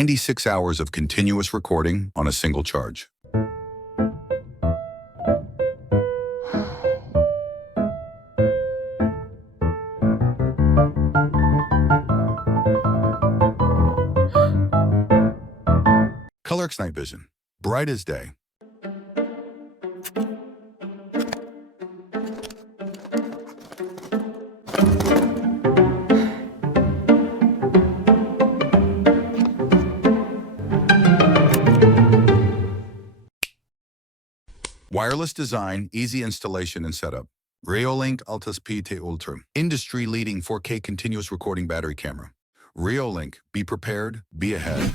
96 hours of continuous recording on a single charge. ColorX Night Vision, bright as day. Wireless design, easy installation and setup. Reolink Altas PT Ultra, industry-leading 4K continuous recording battery camera. Reolink, be prepared, be ahead.